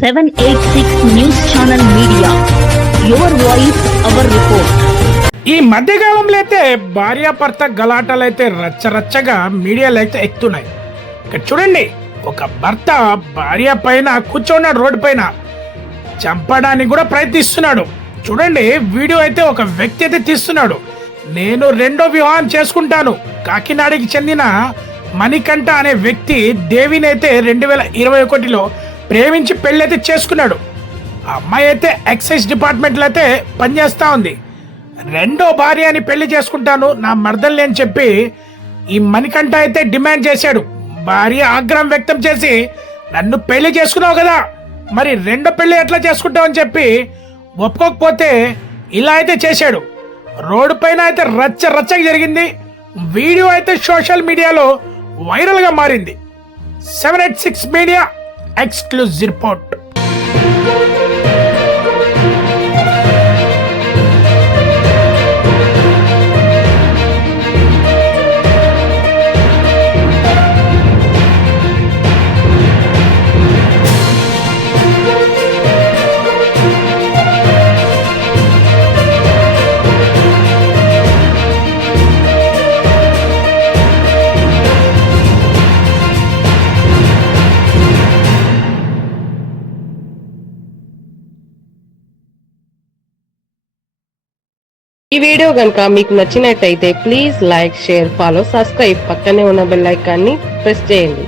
786 news channel media, your voice our report. ఈ మధ్యకాలంలో అయితే భార్యాభర్త గలాటాలు అయితే రచ్చరచ్చగా మీడియాలో అయితే ఎక్కుతున్నాయి. ఇక్కడ చూడండి, ఒక భర్త భార్య పైన కూర్చోన్నాడు, రోడ్డు పైన చంపడానికి కూడా ప్రయత్నిస్తున్నాడు. చూడండి, వీడియో అయితే ఒక వ్యక్తి అయితే తీస్తున్నాడు. నేను రెండో వివాహం చేసుకుంటాను. కాకినాడకి చెందిన మణికంఠ అనే వ్యక్తి దేవిని అయితే 2021లో ప్రేమించి పెళ్లి అయితే చేసుకున్నాడు. ఆ అమ్మాయి అయితే ఎక్సైజ్ డిపార్ట్మెంట్లో అయితే పనిచేస్తా ఉంది. రెండో భార్య అని పెళ్లి చేసుకుంటాను, నా మర్దల్ని అని చెప్పి ఈ మణికంఠ అయితే డిమాండ్ చేశాడు. భార్య ఆగ్రహం వ్యక్తం చేసి, నన్ను పెళ్లి చేసుకున్నావు కదా, మరి రెండో పెళ్లి ఎట్లా చేసుకుంటావు అని చెప్పి ఒప్పుకోకపోతే ఇలా అయితే చేశాడు. రోడ్డు పైన అయితే రచ్చ రచ్చగా జరిగింది. వీడియో అయితే సోషల్ మీడియాలో వైరల్ గా మారింది. 786 మీడియా ఎక్స్క్లూజివ్ రిపోర్ట్. ఈ వీడియో గనుక మీకు నచ్చినట్టయితే please like, share, follow, subscribe. పక్కనే ఉన్న బెల్ ఐకాన్ని ప్రెస్ చేయండి.